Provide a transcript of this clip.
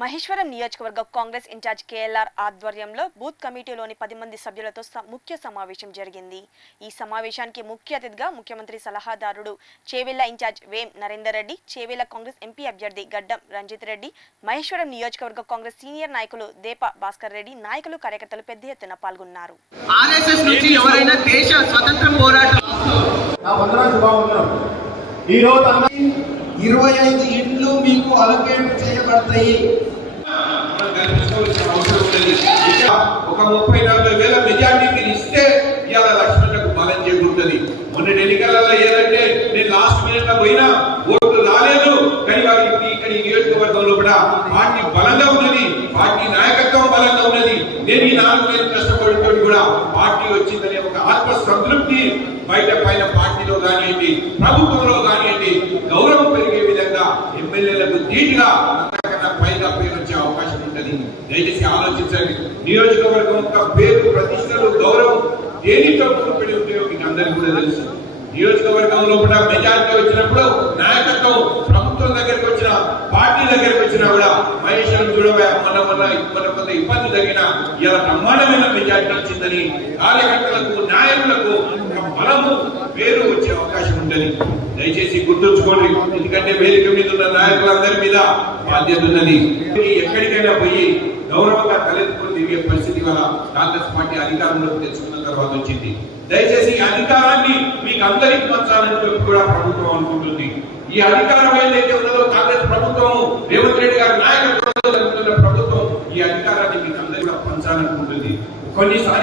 మహేశ్వరం నియోజకవర్గ Congress incharge KLR ఆధ్వర్యంలో booth కమిటీలోని 10 మంది సభ్యులతో ముఖ్య సమావేశం జరిగింది. ఈ సమావేశానికి ముఖ్య అతిథిగా ముఖ్యమంత్రి సలహాదారుడు చేవెళ్ల ఇన్ఛార్జ్ వేం నరేందర్ రెడ్డి, చేవెళ్ల కాంగ్రెస్ ఎంపీ అభ్యర్థి గడ్డం రంజిత్ రెడ్డి, మహేశ్వరం నియోజకవర్గ కాంగ్రెస్ సీనియర్ నాయకులు దేప భాస్కర్ రెడ్డి, నాయకులు కార్యకర్తలు పెద్ద ఎత్తున పాల్గొన్నారు. ఆర్ఎస్ఎస్ నుంచి ఎవరైనా దేశ స్వతంత్ర పోరాటం 25 ఇండ్లు మీకు అలొకేట్ చేయబడతాయి. ఒక 30-40 వేల మెజార్టీ మీరు ఇస్తే ఇవాళ లక్ష్మణకు బలం చేకూరుతుంది. మొన్న ఎన్నికలలో ఏదంటే నేను లాస్ట్ మినిట్ లో పోయినా ఓట్లు రాలేదు, కానీ వారికి ఇక్కడ ఈ నియోజకవర్గంలో కూడా పార్టీ బలంగా ఉన్నది, పార్టీ నాయకత్వం బలంగా ఉన్నది. నేను ఈ 4 నెలలు కష్టపడుతూ కూడా పార్టీ వచ్చిందనే ఒక ఆత్మ సంతృప్తి బయట పైన పార్టీలో కానివ్వండి, ప్రభుత్వంలో కానివ్వండి, గౌరవం పెరిగే విధంగా ఎమ్మెల్యేలకు ధీటుగా అంతకన్నా పైగా పేరు వచ్చే అవకాశం ఉంటుంది. దయచేసి ఆలోచించండి. నియోజకవర్గం యొక్క పేరు, ప్రతిష్టలు, గౌరవం దేనితో ముడిపడి ఉంటాయో మీకు అందరికీ కూడా తెలుసు. నియోజకవర్గంలో కూడా మెజారిటీ వచ్చినప్పుడు నాయకత్వం ప్రభుత్వం దగ్గరికి వచ్చిన, పార్టీ దగ్గరికి వచ్చినా కూడా మహేశ్వరం చూడవే మన కొంత ఇబ్బంది తగిన ఇలా బ్రహ్మాండమైన మెజారిటీ వచ్చిందని కార్యకర్తలకు, నాయకులకు బలము, పేరు వచ్చే అవకాశం ఉంటుంది. దయచేసి గుర్తుంచుకోండి. ఎందుకంటే వేదిక మీద ఉన్న నాయకులందరి మీద బాధ్యత ఉన్నది. ఎక్కడికైనా పోయి గౌరవంగా తలెత్తుకుని దిగే పరిస్థితి వల్ల కాంగ్రెస్ పార్టీ అధికారంలోకి తెచ్చుకున్న తర్వాత వచ్చింది. దయచేసి ఈ అధికారాన్ని మీకు అందరికి పంచాలని చెప్పి కూడా ప్రభుత్వం అనుకుంటుంది. ఈ అధికారం ఏదైతే ఉన్నదో కాంగ్రెస్ ప్రభుత్వం, రేవంత్ రెడ్డి గారి నాయకత్వంలో ప్రభుత్వం ఈ అధికారాన్ని మీకు అందరికీ పంచాలనుకుంటుంది. కొన్నిసార్లు